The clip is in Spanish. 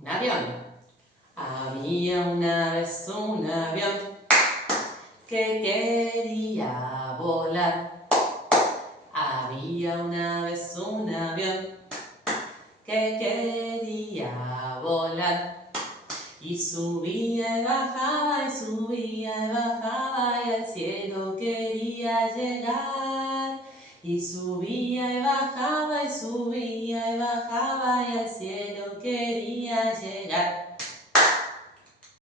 Un avión. Había una vez un avión que quería volar. Había una vez un avión que quería volar. Y subía y bajaba y subía y bajaba y al cielo quería llegar. Y subía y bajaba y subía y bajaba